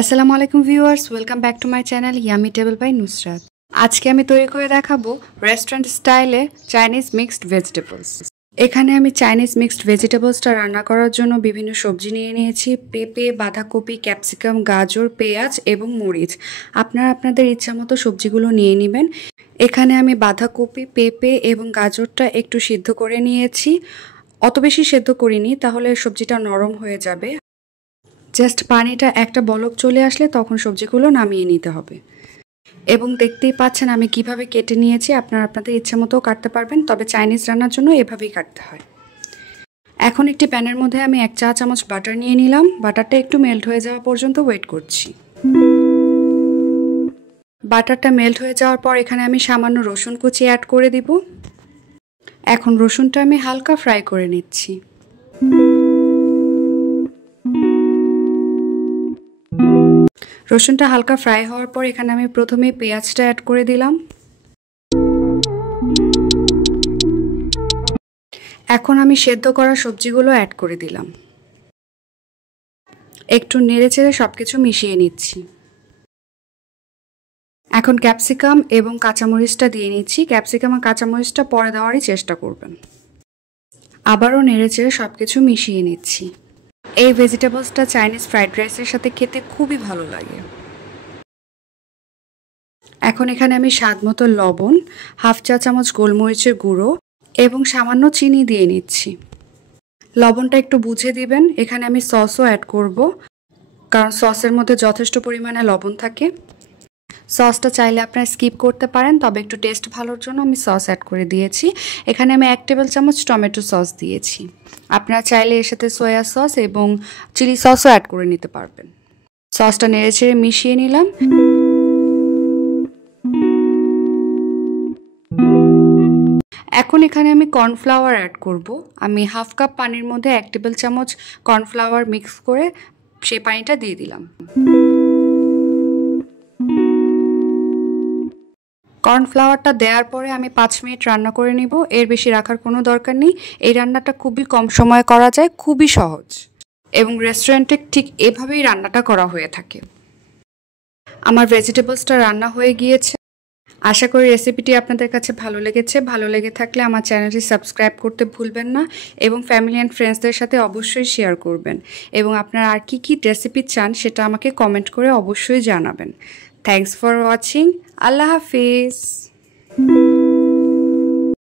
আসসালামু আলাইকুম viewers, welcome back to my channel yummy table by Nusrat. আজকে আমি তৈরি করে দেখাবো রেস্টুরেন্ট স্টাইলে চাইনিজ মিক্সড ভেজিটেবলস। এখানে আমি চাইনিজ মিক্সড ভেজিটেবলসটা রান্না করার জন্য বিভিন্ন সবজি নিয়ে নিয়েছি। পেঁপে, বাঁধাকপি, ক্যাপসিকাম, গাজর, পেঁয়াজ এবং মরিচ। আপনারা আপনাদের ইচ্ছা মতো সবজিগুলো নিয়ে নেবেন। এখানে আমি বাঁধাকপি, পেঁপে এবং গাজরটা একটু সিদ্ধ করে নিয়েছি। অত বেশি সেদ্ধ করিনি, তাহলে সবজিটা নরম হয়ে যাবে। জাস্ট পানিটা একটা বলক চলে আসলে তখন সবজিগুলো নামিয়ে নিতে হবে। এবং দেখতেই পাচ্ছেন আমি কিভাবে কেটে নিয়েছি। আপনারা আপনাদের ইচ্ছা মতো কাটতে পারবেন, তবে চাইনিজ রান্নার জন্য এভাবেই কাটতে হয়। এখন একটি প্যানের মধ্যে আমি 1 চা চামচ বাটার নিয়ে নিলাম। বাটারটা একটু মেল্ট হয়ে যাওয়া পর্যন্ত ওয়েট করছি। বাটারটা মেল্ট হয়ে যাওয়ার পর এখানে আমি সামান্য রসুন কুচি অ্যাড করে দিব। এখন রসুনটা আমি হালকা ফ্রাই করে নিচ্ছি। রসুনটা হালকা ফ্রাই হওয়ার পর এখানে আমি প্রথমে পেঁয়াজটা অ্যাড করে দিলাম। এখন আমি সেদ্ধ করা সবজিগুলো অ্যাড করে দিলাম। একটু নেড়েচেড়ে সবকিছু মিশিয়ে নিচ্ছি। এখন ক্যাপসিকাম এবং কাঁচামরিচটা দিয়ে নিচ্ছি। ক্যাপসিকাম আর কাঁচামরিচটা পরে দেওয়ারই চেষ্টা করবেন। আবারও নেড়েচেড়ে সবকিছু মিশিয়ে নিচ্ছি। এই ভেজিটেবলসটা চাইনিজ ফ্রাইড রাইসের সাথে খেতে খুবই ভালো লাগে। এখন এখানে আমি স্বাদ মতো লবণ, 1/2 চা চামচ গোলমরিচের গুঁড়ো এবং সামান্য চিনি দিয়ে নিচ্ছি। লবণটা একটু বুঝে দিবেন। এখানে আমি সসও অ্যাড করব, কারণ সসের মধ্যে যথেষ্ট পরিমাণে লবণ থাকে। সসটা চাইলে আপনারা স্কিপ করতে পারেন, তবে একটু টেস্ট ভালোর জন্য আমি সস অ্যাড করে দিয়েছি। এখানে আমি 1 টেবিল চামচ টমেটো সস দিয়েছি। আপনারা চাইলে এর সাথে সয়া সস এবং চিলি সসও অ্যাড করে নিতে পারবেন। সসটা নেড়েচেড়ে মিশিয়ে নিলাম। এখন এখানে আমি কর্নফ্লাওয়ার অ্যাড করব। আমি 1/2 কাপ পানির মধ্যে 1 টেবিল চামচ কর্নফ্লাওয়ার মিক্স করে সেই পানিটা দিয়ে দিলাম। কর্নফ্লাওয়ারটা দেওয়ার পরে আমি 5 মিনিট রান্না করে নিব। এর বেশি রাখার কোনো দরকার নেই। এই রান্নাটা খুবই কম সময়ে করা যায়, খুবই সহজ, এবং রেস্টুরেন্টে ঠিক এভাবেই রান্নাটা করা হয়ে থাকে। আমার ভেজিটেবলসটা রান্না হয়ে গিয়েছে। আশা করি রেসিপিটি আপনাদের কাছে ভালো লেগেছে। ভালো লেগে থাকলে আমার চ্যানেলটি সাবস্ক্রাইব করতে ভুলবেন না এবং ফ্যামিলি অ্যান্ড ফ্রেন্ডসদের সাথে অবশ্যই শেয়ার করবেন। এবং আপনারা আর কি রেসিপি চান সেটা আমাকে কমেন্ট করে অবশ্যই জানাবেন। Thanks for watching. Allah Hafiz.